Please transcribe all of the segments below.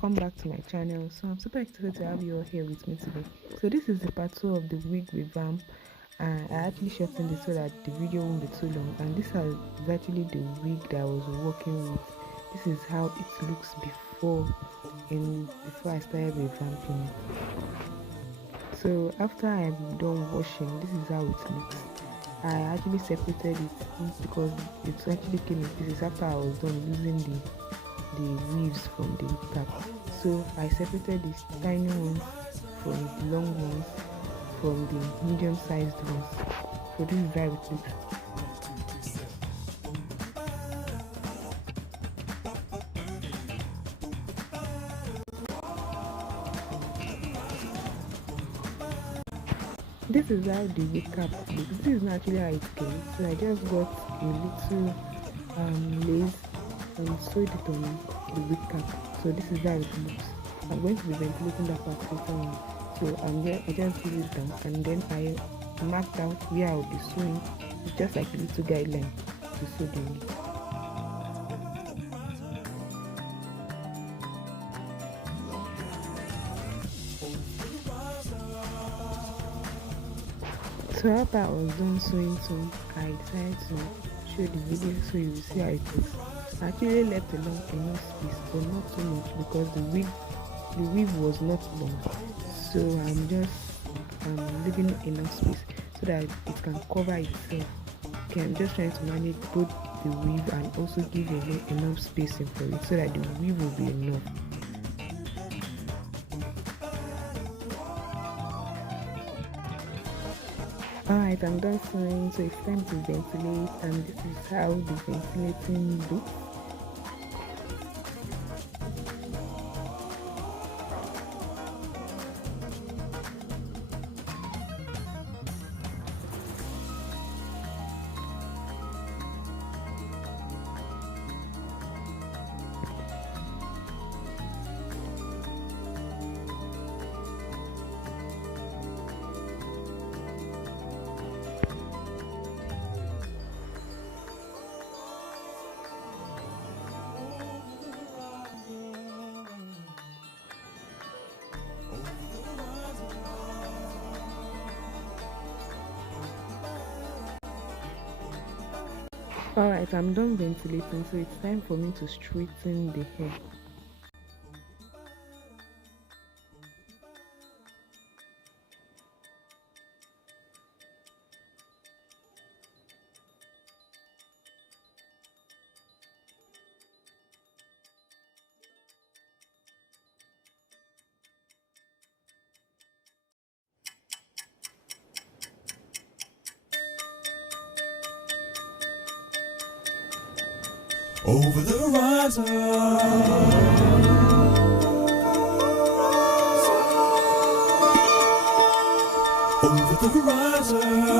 welcome back to my channel. So I'm super excited to have you all here with me today. So this is the part 2 of the wig revamp, and I actually shortened it so that the video won't be too long. And this is actually the wig that I was working with. This is how it looks before I started revamping it. So after I'm done washing, this is how it looks. I actually separated it because it actually came in pieces after I was done using the weaves from the cap. So I separated the tiny ones from the long ones from the medium sized ones. So this is how it looks. This is how the wig cap looks. This is not actually how it came. So I just got a little lace and sewed it on the wig cap. So this is how it looks. I'm going to be ventilating that part later on. So I just put it down and then I marked out where I will be sewing. It's just like a little guideline to sew the wig. So after I was done sewing some, I decided to show the video so you will see how it looks. I actually left enough space, but not too much because the weave was not long. So I'm just leaving enough space so that it can cover itself. Okay, I'm just trying to manage both the weave and also give enough spacing for it so that the weave will be enough. Alright, I'm done sewing, so it's time to ventilate, and this is how the ventilating looks. Alright, I'm done ventilating, so it's time for me to straighten the hair. Over the horizon, over the horizon.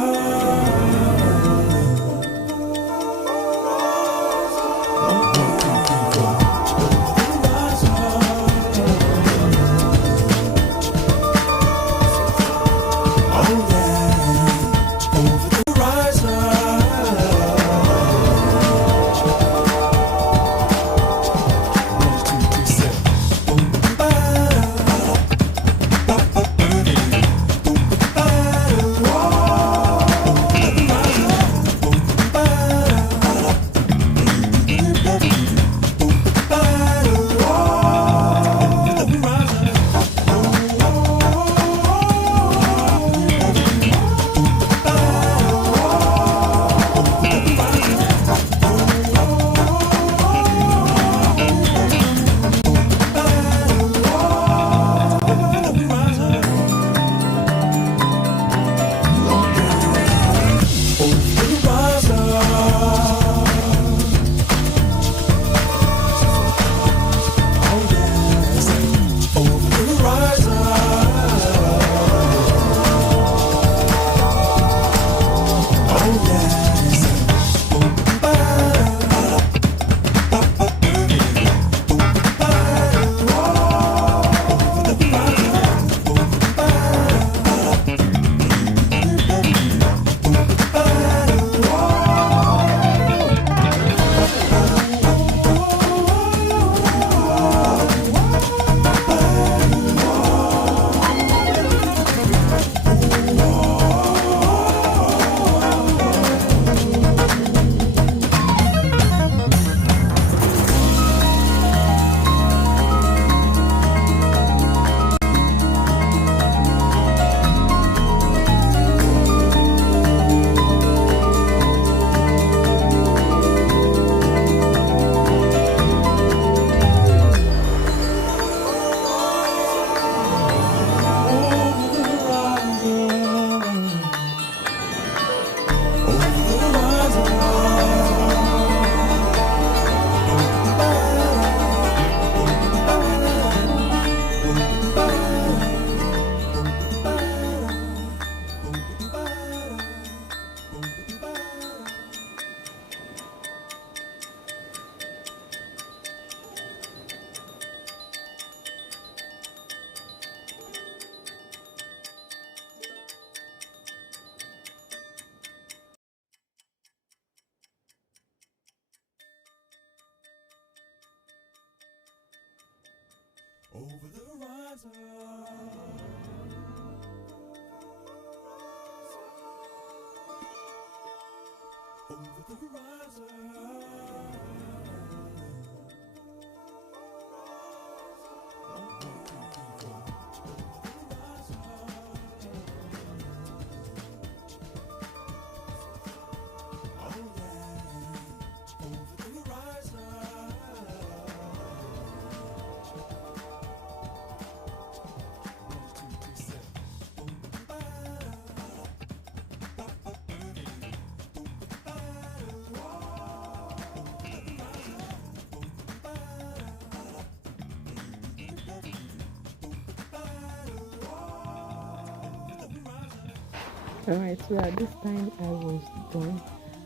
Alright, so at this time I was done,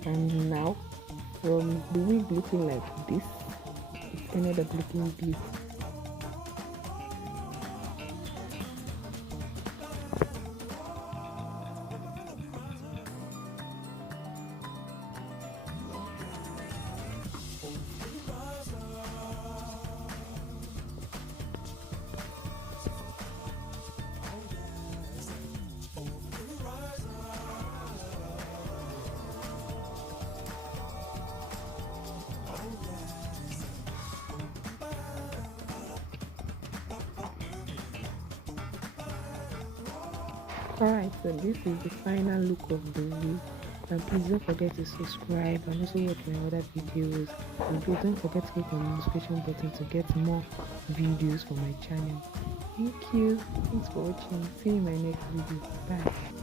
and now from the wig looking like this, it ended up looking this. Alright, so this is the final look of the wig, and please don't forget to subscribe and also watch my other videos, and please don't forget to click on the notification button to get more videos for my channel. Thank you, thanks for watching, see you in my next video, bye.